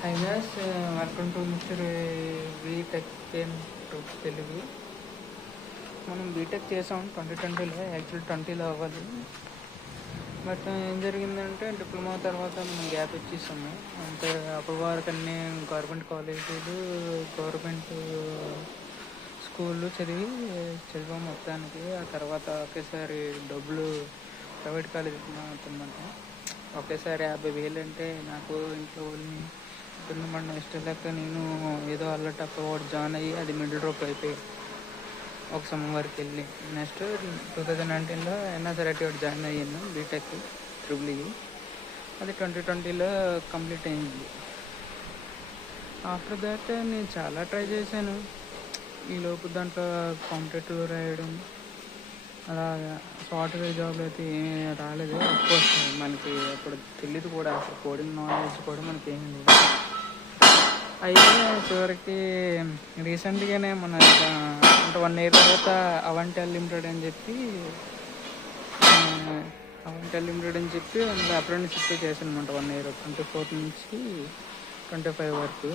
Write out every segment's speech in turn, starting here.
Hi guys, welcome to Mr. BTech Telugu. మనం BTech చేసాం 2020లో, actual 20లో అవ్వాలి. బట్ ఏం జరిగిందంటే డిప్లొమా తర్వాత మనం గ్యాప్ ఇచ్చేసాము. అంటే అప్పటి వరకు అన్నీ గవర్నమెంట్ కాలేజీలు, గవర్నమెంట్ స్కూళ్ళు చదివాం మొత్తానికి. ఆ తర్వాత ఒకేసారి డబ్బులు ప్రైవేట్ కాలేజీకి అవుతుందంట. ఒకేసారి 50,000 అంటే నాకు ఇంట్లో వాళ్ళని మన ఇష్టం లేక నేను ఏదో అల్లట అప్పుడు జాయిన్ అయ్యి అది మిడిల్ డ్రాప్ అయిపోయి ఒక సంవత్సరం వరకు వెళ్ళి నెక్స్ట్ 2019లో ఎన్ఎస్ఆర్ఐటీ ఒకటి జాయిన్ అయ్యాను బీటెక్ ట్రిపుల్ ఈ. అది 2020లో కంప్లీట్ అయింది. ఆఫ్టర్ దాట్ నేను చాలా ట్రై చేశాను. ఈలోపు దాంట్లో కాంపిటేటివ్ రాయడం అలాగా సాఫ్ట్వేర్ జాబ్లు అయితే ఏమీ రాలేదు. అఫ్కోర్స్ మనకి అప్పుడు తెలియదు కూడా, అసలు కోడింగ్ నాలెడ్జ్ కూడా మనకి ఏమీ లేదు. అయితే చివరికి రీసెంట్గానే మన అంటే 1 year తర్వాత అవంటి అన్లిమిటెడ్ అని చెప్పి అందులో అప్రెంటిస్షిప్ చేశాను అనమాట. 1 year 24 నుంచి 25 వరకు.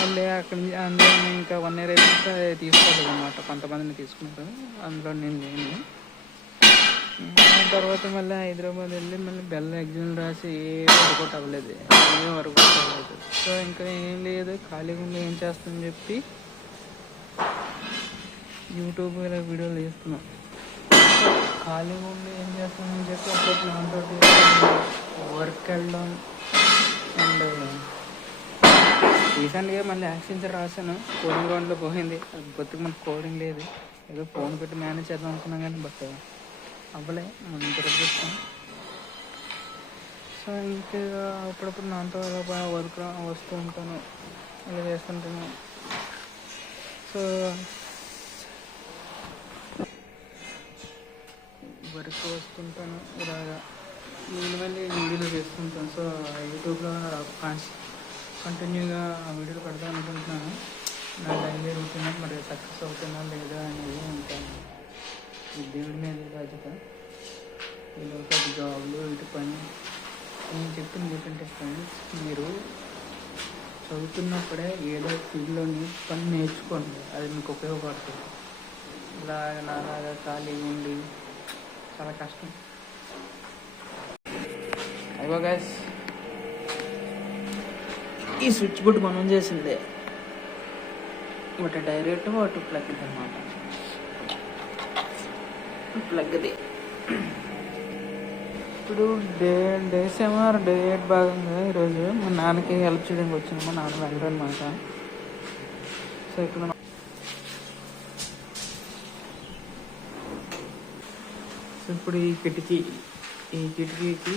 మళ్ళీ అక్కడి నుంచి అందులో ఇంకా 1 year అయితే తీసుకోలేదు అనమాట. కొంతమందిని తీసుకున్నారు, అందులో నేను లేను. తర్వాత మళ్ళీ హైదరాబాద్ వెళ్ళి మళ్ళీ బెల్ ఎగ్జామ్ రాసి ఏం వర్కౌట్ అవ్వలేదు. సో ఇంకా ఏం లేదు, ఖాళీగా ఉండి ఏం చేస్తామని చెప్పి యూట్యూబ్ ఇలా వీడియోలు చేస్తున్నాం. ఖాళీగా ఉండి ఏం చేస్తామని చెప్పి అప్పుడు నాతో వర్క్ వెళ్ళడం. అండ్ రీసెంట్గా మళ్ళీ యాక్సెంచర్ రాశాను. కోడింగ్ గ్రౌండ్లో పోయింది. అది బతుకు మనకు కోడింగ్ లేదు, ఏదో ఫోన్ పెట్టి మేనేజ్ చేద్దాం అనుకున్నాం కానీ బట్ అవ్వలే. మనం దురదృష్టం. సో ఇంకా అప్పుడప్పుడు నాతో వర్క్ వస్తూ ఉంటాను, ఇలా చేస్తుంటాను. సో వర్క్ వస్తుంటాను, ఇలాగా మళ్ళీ వీడియోలు చేస్తుంటాను. సో యూట్యూబ్లో కంటిన్యూగా ఆ వీడియోలు పెడదాం అనుకుంటున్నాను. నా డైలీ రూటీన్ మరి సక్సెస్ అవుతున్నా లేదా అనేది ఉంటాను. ఈ దేవుడి మీద బాధ్యత. ఈలోపు అది జాబ్లు ఇటు పని. నేను చెప్పింది ఏంటంటే ఫ్రెండ్స్, మీరు చదువుతున్నప్పుడే ఏదో ఫీల్డ్లోని పని నేర్చుకోండి, అది మీకు ఉపయోగపడుతుంది. నాలాగా ఖాళీగా ఉండి చాలా కష్టం. అయ్యో గ్యాస్, ఈ స్విచ్ బోర్డ్ మనం చేసిందే, ఒకటి డైరెక్ట్ ఒకటి ప్లగ్ అనమాట. ప్లగ్ది ఇప్పుడు డేస్ ఏమో డే 8 భాగంగా ఈరోజు మా నాన్నకి హెల్ప్ చేయడానికి వచ్చింది. మా నాన్న వెళ్ళరు అనమాట. సో ఇప్పుడు ఈ కిటికీకి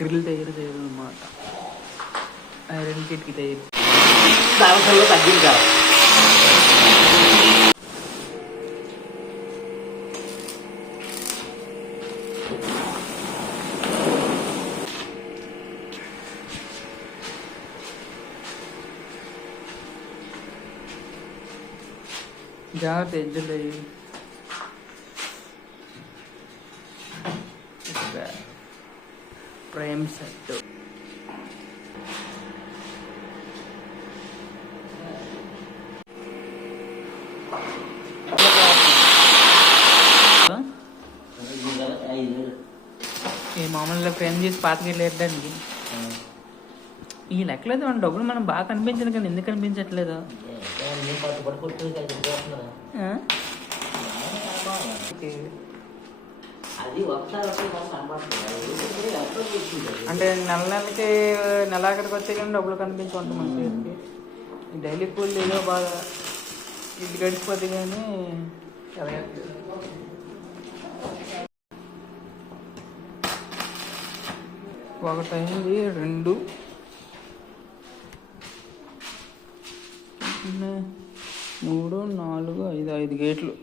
గ్రిల్ తయారు చేయాలన్నమాట. ఐరన్ కిటికీ తయారు దాంట్లో తగ్గింది కాదు. జాగ్రత్త ఎడ్జులు ప్రేమ్ సెట్. ఈ మామూలుగా ఫ్రేమ్ చేసి పాతకి వేయడానికి ఈ లెక్కలేదు. మన డబ్బులు మనం బాగా కనిపించదు కానీ ఎందుకు కనిపించట్లేదు? అంటే నెలకి నెలాఖరికి వచ్చే కానీ డబ్బులు కనిపించమంట మన చేతికి. ఈ డైలీ కూల్ ఏదో బాగా ఇది గడిచిపోతే కానీ ఎదగట్లేదు. ఒకటి అయింది, 2, 3, 4, 5 గేట్లు,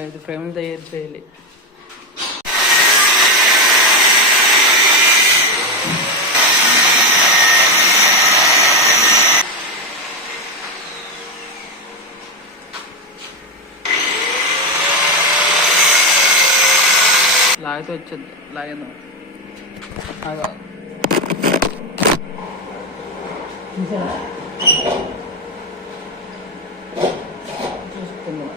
5 ఫ్రేములు తయారు చేయాలి. లాగితే వచ్చేది, లాగేద్దాం. చూసుకుందాం.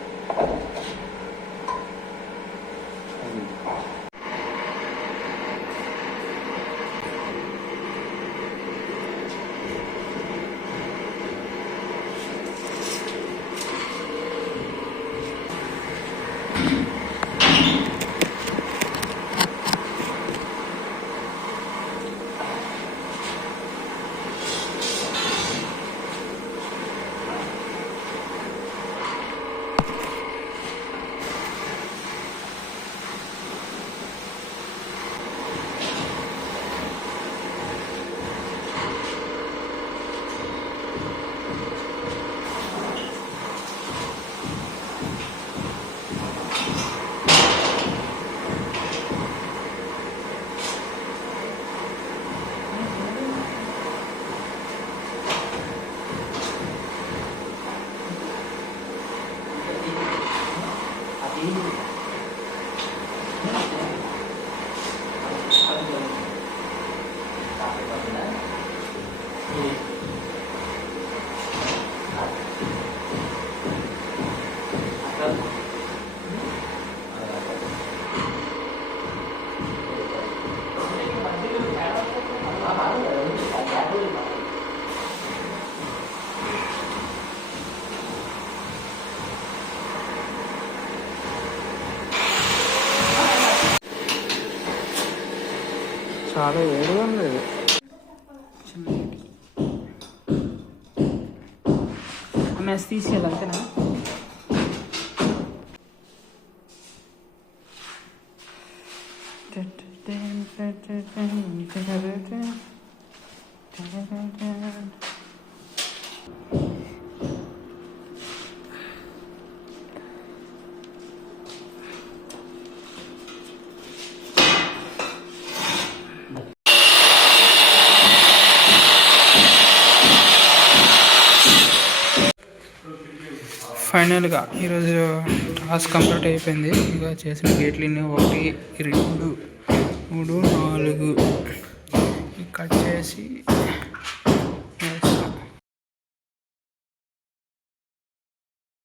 చాలా వేడిగా ఉంది ఇది. మెస్ తీసేయాలి అంతేనా? ఫైనల్గా ఈరోజు టాస్క్ కంప్లీట్ అయిపోయింది. ఇక చేసిన గేట్లన్నీ 1, 2, 3, 4 కట్ చేసి